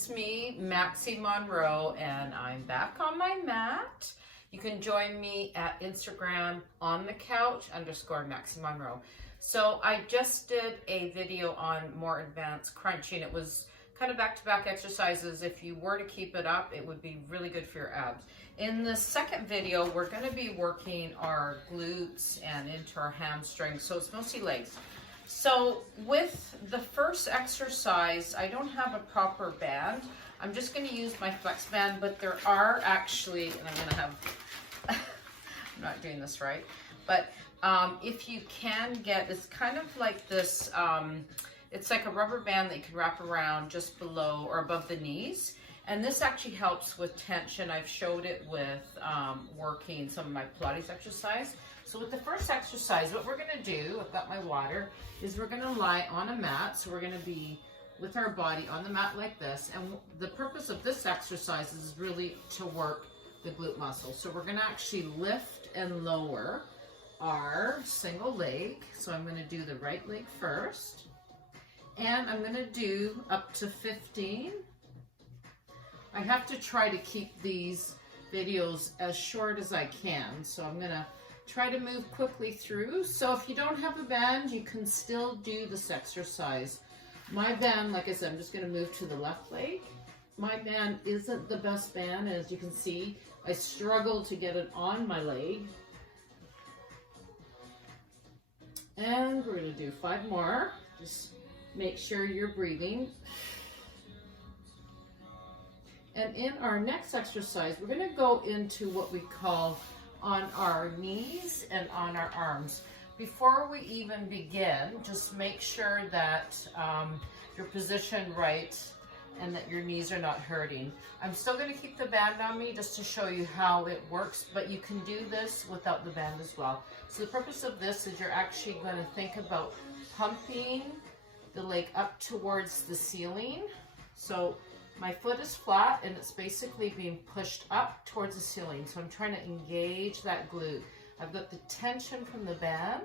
it's me, Maxi Monroe, and I'm back on my mat. You can join me at Instagram on the couch _Maxi Monroe. So I just did a video on more advanced crunching. It was kind of back-to-back exercises. If you were to keep it up, it would be really good for your abs. In the second video, we're going to be working our glutes and into our hamstrings. So it's mostly legs. So with the first exercise, I don't have a proper band. I'm just going to use my flex band, but there are actually, and I'm going to have, I'm not doing this right, but if you can get, it's kind of like this, it's like a rubber band that you can wrap around just below or above the knees. And this actually helps with tension. I've showed it with working some of my Pilates exercise. So with the first exercise, what we're gonna do, I've got my water, is we're gonna lie on a mat. So we're gonna be with our body on the mat like this. And the purpose of this exercise is really to work the glute muscle. So we're gonna actually lift and lower our single leg. So I'm gonna do the right leg first. And I'm gonna do up to 15. I have to try to keep these videos as short as I can. So I'm gonna try to move quickly through. So if you don't have a band, you can still do this exercise. My band, like I said, I'm just gonna move to the left leg. My band isn't the best band. As you can see, I struggle to get it on my leg. And we're gonna do 5 more. Just make sure you're breathing. And in our next exercise, we're going to go into what we call on our knees and on our arms. Before we even begin, just make sure that you're positioned right and that your knees are not hurting. I'm still going to keep the band on me just to show you how it works, but you can do this without the band as well. So the purpose of this is you're actually going to think about pumping the leg up towards the ceiling. So my foot is flat and it's basically being pushed up towards the ceiling. So I'm trying to engage that glute. I've got the tension from the band.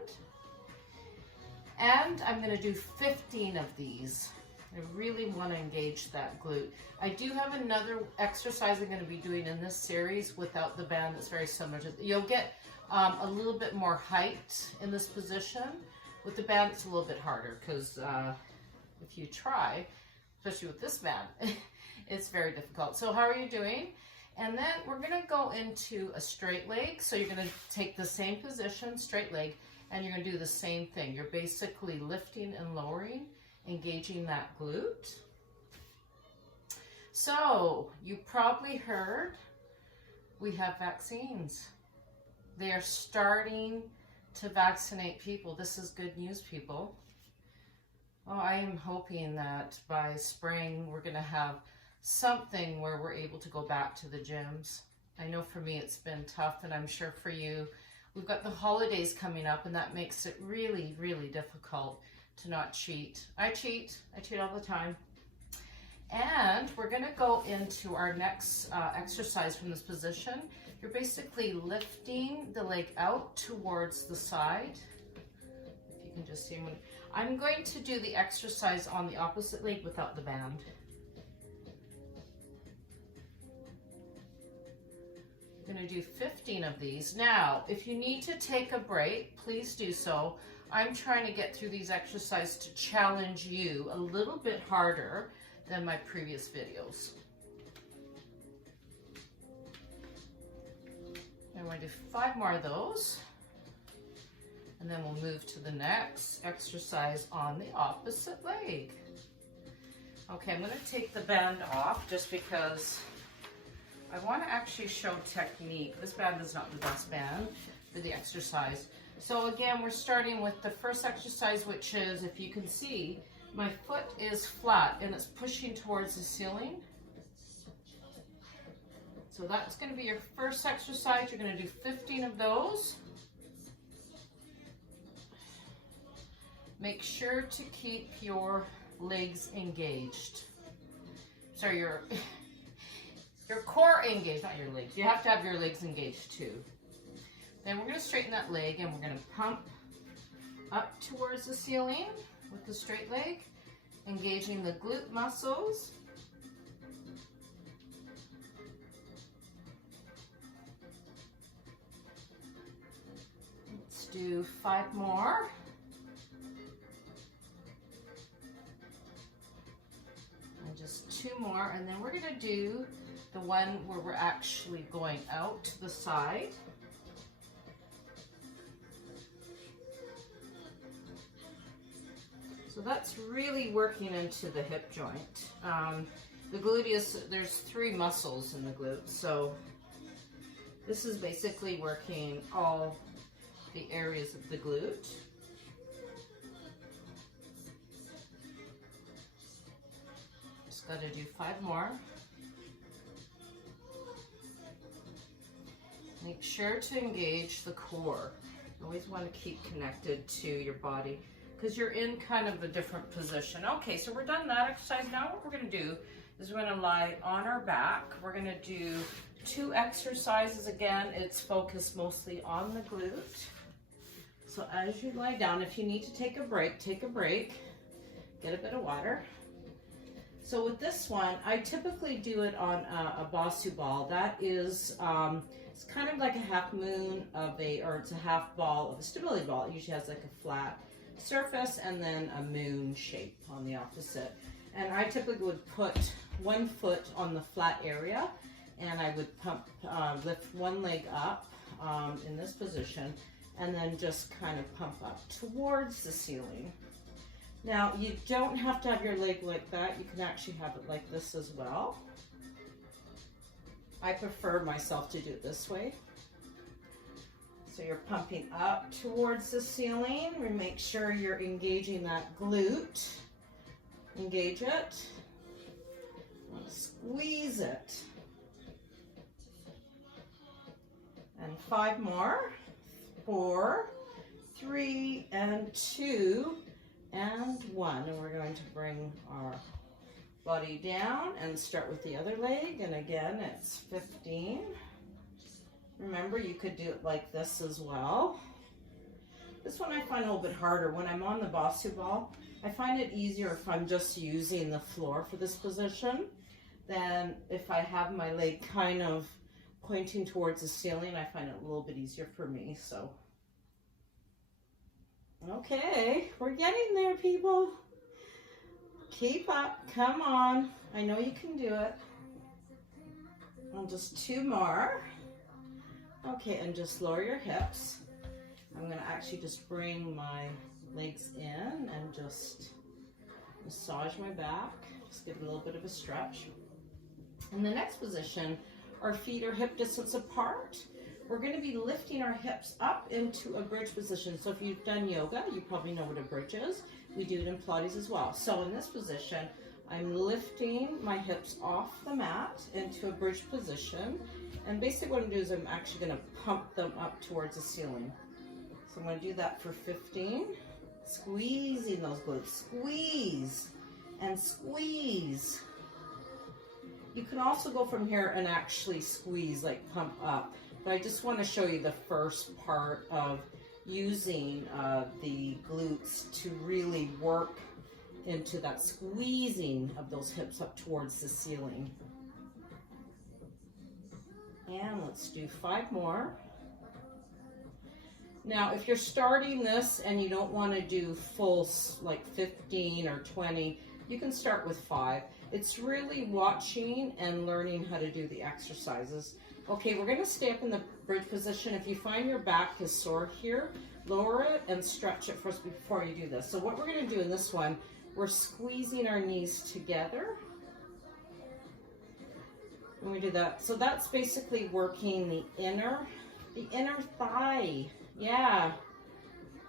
And I'm going to do 15 of these. I really want to engage that glute. I do have another exercise I'm going to be doing in this series without the band that's very similar to, you'll get a little bit more height in this position. With the band, it's a little bit harder because if you try, especially with this band, it's very difficult. So how are you doing? And then we're going to go into a straight leg. So you're going to take the same position, straight leg, and you're going to do the same thing. You're basically lifting and lowering, engaging that glute. So you probably heard we have vaccines. They are starting to vaccinate people. This is good news, people. Well, I am hoping that by spring we're going to have something where we're able to go back to the gyms. I know for me it's been tough, and I'm sure for you. We've got the holidays coming up, and that makes it really, really difficult to not cheat. I cheat all the time. And we're going to go into our next exercise from this position. You're basically lifting the leg out towards the side. If you can just see me. I'm going to do the exercise on the opposite leg without the band. I'm going to do 15 of these. Now, if you need to take a break, please do so. I'm trying to get through these exercises to challenge you a little bit harder than my previous videos. I'm going to do 5 more of those. And then we'll move to the next exercise on the opposite leg. Okay, I'm going to take the band off just because I want to actually show technique. This band is not the best band for the exercise. So again, we're starting with the first exercise, which is, if you can see, my foot is flat and it's pushing towards the ceiling. So that's going to be your first exercise. You're going to do 15 of those. Make sure to keep your legs engaged. Sorry, your core engaged, not your legs. You have to have your legs engaged too. Then we're going to straighten that leg and we're going to pump up towards the ceiling with the straight leg, engaging the glute muscles. do 5 more. And just 2 more, and then we're gonna do the one where we're actually going out to the side. So that's really working into the hip joint. The gluteus, there's 3 muscles in the glute, so this is basically working all the areas of the glute. Just got to do 5 more. Make sure to engage the core. You always want to keep connected to your body because you're in kind of a different position. Okay, so we're done that exercise. Now what we're going to do is we're going to lie on our back. We're going to do 2 exercises. Again, it's focused mostly on the glute. So as you lie down, if you need to take a break, take a break. Get a bit of water. So with this one, I typically do it on a Basu ball. That is, it's kind of like a half moon of or it's a half ball of a stability ball. It usually has like a flat surface and then a moon shape on the opposite. And I typically would put 1 foot on the flat area, and I would lift 1 leg up in this position, and then just kind of pump up towards the ceiling. Now, you don't have to have your leg like that. You can actually have it like this as well. I prefer myself to do it this way. So you're pumping up towards the ceiling. Make sure you're engaging that glute. Engage it. Squeeze it. And 5 more. 4, 3, and 2, and 1. And we're going to bring our body down and start with the other leg. And again, it's 15. Remember, you could do it like this as well. This one I find a little bit harder. When I'm on the Basu ball, I find it easier if I'm just using the floor for this position than if I have my leg kind of pointing towards the ceiling. I find it a little bit easier for me, so. Okay, we're getting there, people. Keep up, come on. I know you can do it. And just 2 more. Okay, and just lower your hips. I'm gonna actually just bring my legs in and just massage my back. Just give it a little bit of a stretch. In the next position, our feet are hip distance apart. We're going to be lifting our hips up into a bridge position. So if you've done yoga, you probably know what a bridge is. We do it in Pilates as well. So in this position, I'm lifting my hips off the mat into a bridge position. And basically what I'm going to do is I'm actually going to pump them up towards the ceiling. So I'm going to do that for 15. Squeezing those glutes. Squeeze and squeeze. You can also go from here and actually squeeze, like pump up. But I just want to show you the first part of using the glutes to really work into that squeezing of those hips up towards the ceiling. And let's do 5 more. Now, if you're starting this and you don't want to do full like 15 or 20, you can start with 5. It's really watching and learning how to do the exercises. Okay, we're going to stay up in the bridge position. If you find your back is sore here, lower it and stretch it first before you do this. So what we're going to do in this one, we're squeezing our knees together. When we do that, so that's basically working the inner thigh. Yeah.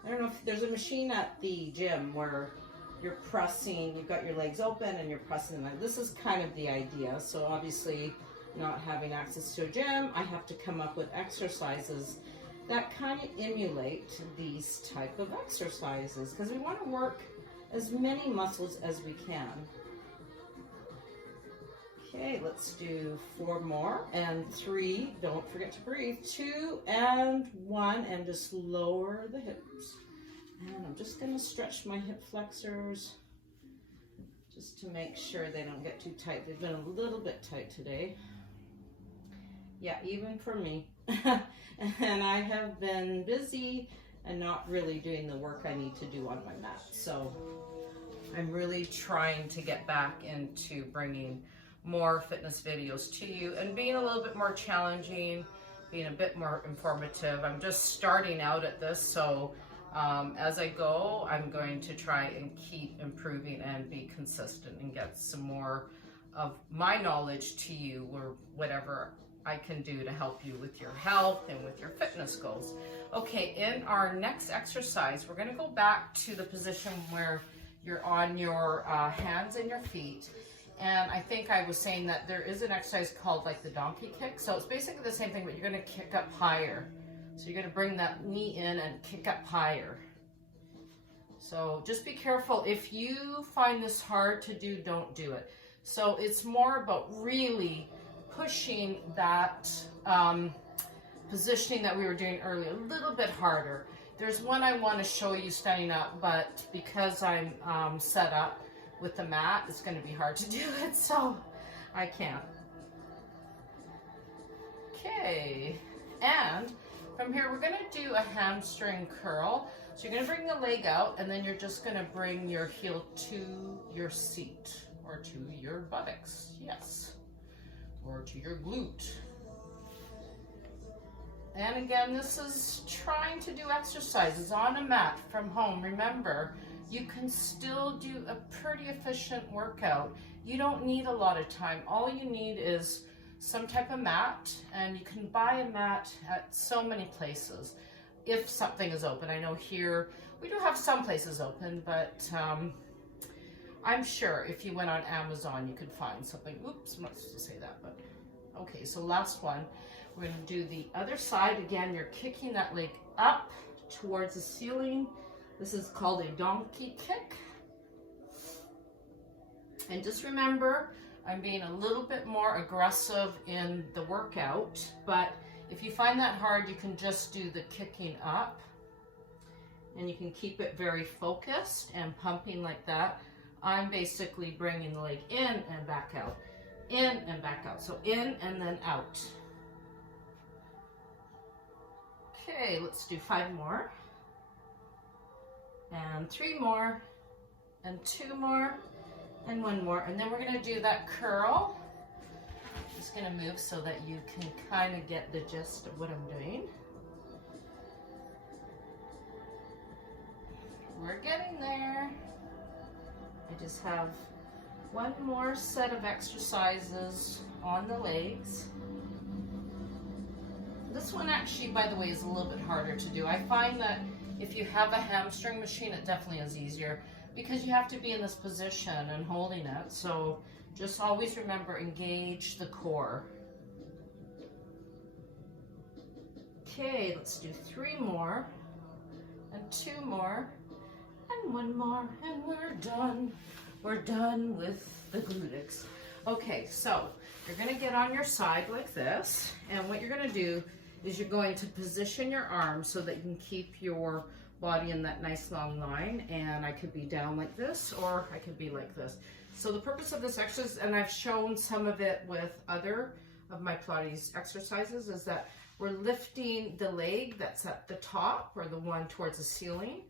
I don't know if there's a machine at the gym where you're pressing, you've got your legs open and you're pressing them. This is kind of the idea. So obviously, not having access to a gym, I have to come up with exercises that kind of emulate these type of exercises because we want to work as many muscles as we can. Okay, let's do 4 more and 3. Don't forget to breathe. 2 and 1, and just lower the hips. And I'm just going to stretch my hip flexors just to make sure they don't get too tight. They've been a little bit tight today. Yeah, even for me. And I have been busy and not really doing the work I need to do on my mat. So I'm really trying to get back into bringing more fitness videos to you and being a little bit more challenging, being a bit more informative. I'm just starting out at this, so as I go, I'm going to try and keep improving and be consistent and get some more of my knowledge to you, or whatever I can do to help you with your health and with your fitness goals. Okay, in our next exercise, we're going to go back to the position where you're on your hands and your feet. And I think I was saying that there is an exercise called like the donkey kick. So it's basically the same thing, but you're going to kick up higher. So you're going to bring that knee in and kick up higher. So just be careful. If you find this hard to do, don't do it. So it's more about really pushing that positioning that we were doing earlier a little bit harder. There's one I want to show you standing up, but because I'm set up with the mat, it's going to be hard to do it, so I can't. Okay, and from here we're going to do a hamstring curl. So you're going to bring the leg out, and then you're just going to bring your heel to your seat, or to your buttocks, yes, or to your glute. And again, this is trying to do exercises on a mat from home. Remember, you can still do a pretty efficient workout. You don't need a lot of time. All you need is some type of mat, and you can buy a mat at so many places if something is open. I know here we do have some places open, but I'm sure if you went on Amazon, you could find something. Oops, I'm not supposed to say that, but okay, so last one. We're going to do the other side. Again, you're kicking that leg up towards the ceiling. This is called a donkey kick. And just remember, I'm being a little bit more aggressive in the workout, but if you find that hard, you can just do the kicking up, and you can keep it very focused and pumping like that. I'm basically bringing the leg in and back out, in and back out. So in and then out. Okay, let's do 5 more, and 3 more, and 2 more, and 1 more, and then we're going to do that curl. I'm just going to move so that you can kind of get the gist of what I'm doing. We're getting there. I just have 1 more set of exercises on the legs. This one actually, by the way, is a little bit harder to do. I find that if you have a hamstring machine, it definitely is easier because you have to be in this position and holding it. So just always remember, engage the core. Okay, let's do 3 more, and 2 more, and 1 more, and we're done. We're done with the glutes. Okay, so you're going to get on your side like this, and what you're going to do is you're going to position your arms so that you can keep your body in that nice long line, and I could be down like this, or I could be like this. So the purpose of this exercise, and I've shown some of it with other of my Pilates exercises, is that we're lifting the leg that's at the top, or the one towards the ceiling,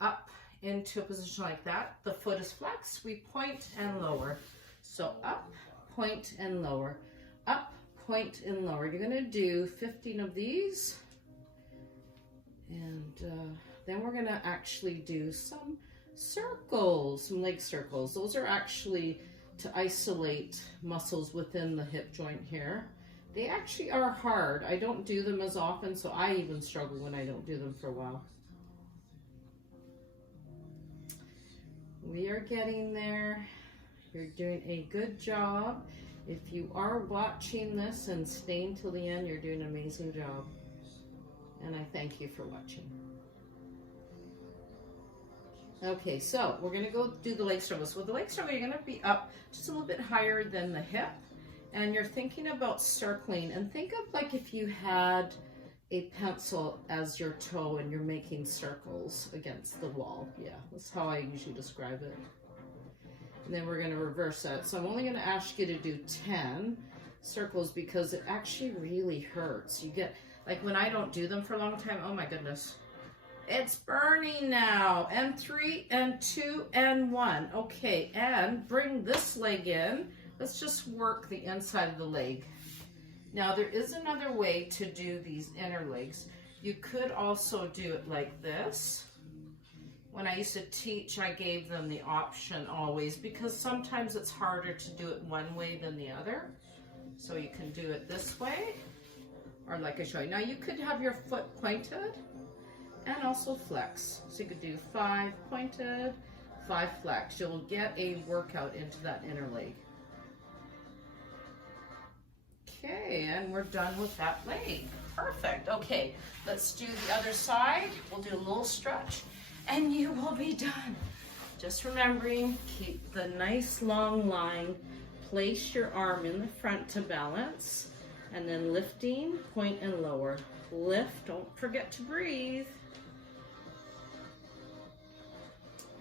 up into a position like that. The foot is flexed, we point and lower. So up, point and lower, up, point and lower. You're going to do 15 of these, and then we're going to actually do some circles, some leg circles. Those are actually to isolate muscles within the hip joint here. They actually are hard. I don't do them as often, so I even struggle when I don't do them for a while. We are getting there. You're doing a good job. If you are watching this and staying till the end, you're doing an amazing job. And I thank you for watching. Okay, so we're going to go do the leg struggle. So with the leg struggle, you're going to be up just a little bit higher than the hip. And you're thinking about circling. And think of like if you had a pencil as your toe and you're making circles against the wall. Yeah, that's how I usually describe it. And then we're going to reverse that. So I'm only going to ask you to do 10 circles because it actually really hurts. You get, like when I don't do them for a long time, oh my goodness, It's burning now. And 3 and 2 and 1. Okay, and bring this leg in. Let's just work the inside of the leg. Now there is another way to do these inner legs. You could also do it like this. When I used to teach, I gave them the option always, because sometimes it's harder to do it one way than the other. So you can do it this way, or like I showed you. Now you could have your foot pointed and also flex. So you could do 5 pointed, 5 flex. You'll get a workout into that inner leg. Okay, and we're done with that leg. Perfect. Okay, let's do the other side. We'll do a little stretch and you will be done. Just remembering, keep the nice long line. Place your arm in the front to balance, and then lifting, point and lower. Lift, don't forget to breathe.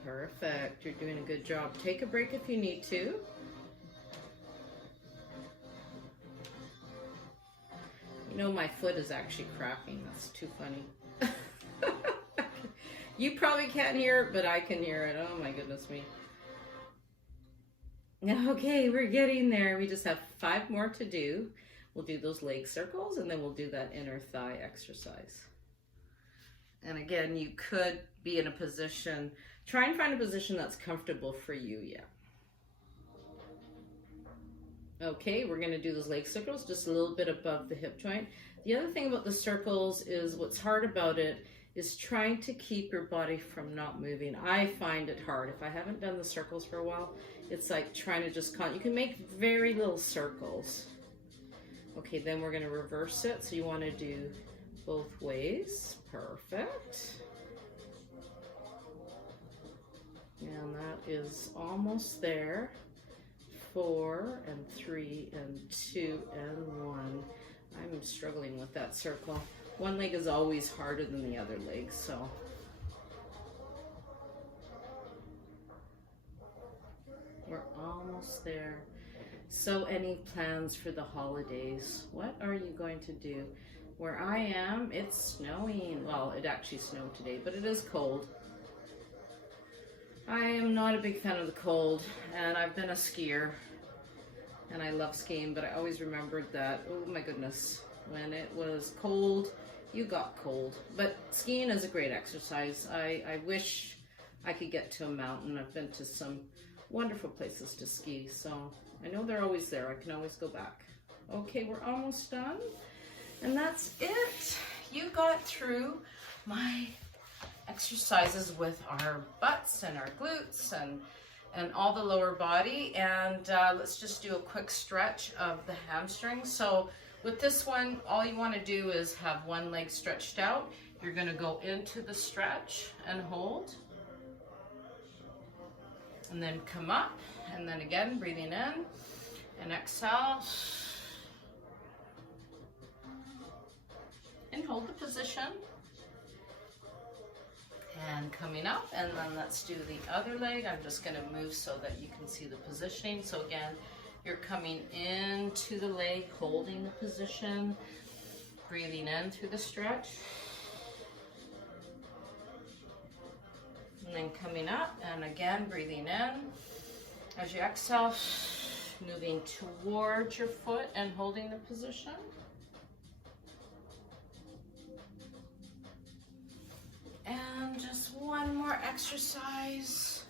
Perfect, you're doing a good job. Take a break if you need to. You know, my foot is actually cracking. That's too funny. You probably can't hear it, but I can hear it. Oh my goodness me. Okay, we're getting there. We just have 5 more to do. We'll do those leg circles, and then we'll do that inner thigh exercise. And again, you could be in a position, try and find a position that's comfortable for you, yeah. Okay, we're gonna do those leg circles just a little bit above the hip joint. The other thing about the circles is what's hard about it is trying to keep your body from not moving. I find it hard. If I haven't done the circles for a while, it's like trying to just you can make very little circles. Okay, then we're gonna reverse it. So you wanna do both ways. Perfect. And that is almost there. 4 and 3 and 2 and 1. I'm struggling with that circle. One leg is always harder than the other leg, so. We're almost there. So any plans for the holidays? What are you going to do? Where I am, it's snowing. Well, it actually snowed today, but it is cold. I am not a big fan of the cold, and I've been a skier, and I love skiing, but I always remembered that, oh my goodness, when it was cold, you got cold. But skiing is a great exercise. I wish I could get to a mountain. I've been to some wonderful places to ski, so I know they're always there. I can always go back. Okay, we're almost done, and that's it. You got through my exercises with our butts and our glutes and all the lower body, and let's just do a quick stretch of the hamstrings. So with this one, all you want to do is have one leg stretched out. You're going to go into the stretch and hold, and then come up, and then again breathing in and exhale, and hold the position. And coming up, and then let's do the other leg. I'm just going to move so that you can see the positioning. So again, you're coming into the leg, holding the position, breathing in through the stretch, and then coming up, and again breathing in. As you exhale, moving towards your foot and holding the position. And just one more exercise,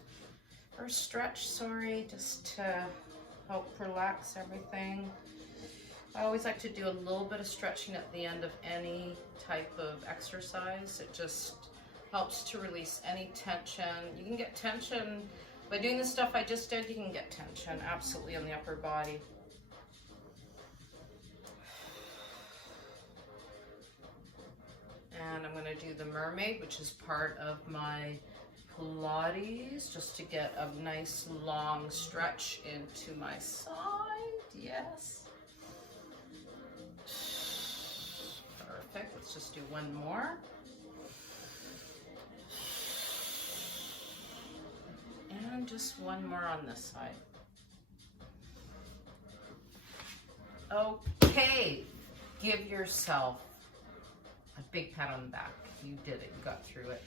or stretch, sorry, just to help relax everything. I always like to do a little bit of stretching at the end of any type of exercise. It just helps to release any tension. You can get tension by doing the stuff I just did. You can get tension absolutely on the upper body. And I'm going to do the mermaid, which is part of my Pilates, just to get a nice long stretch into my side. Yes. Perfect. Let's just do one more. And just one more on this side. Okay. Give yourself a big pat on the back. You did it, you got through it.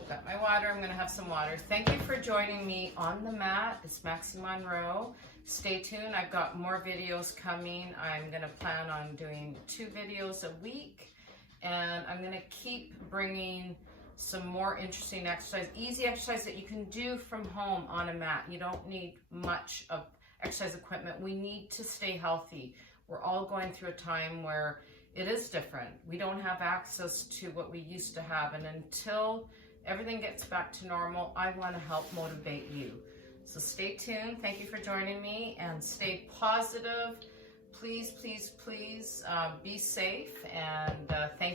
I've got my water, I'm gonna have some water. Thank you for joining me on the mat. It's Maxi Monroe. Stay tuned, I've got more videos coming. I'm gonna plan on doing 2 videos a week, and I'm gonna keep bringing some more interesting exercise, easy exercise that you can do from home on a mat. You don't need much of exercise equipment. We need to stay healthy. We're all going through a time where it is different. We don't have access to what we used to have, and until everything gets back to normal, I want to help motivate you. So stay tuned. Thank you for joining me, and stay positive. Please, please, please be safe, and thank you.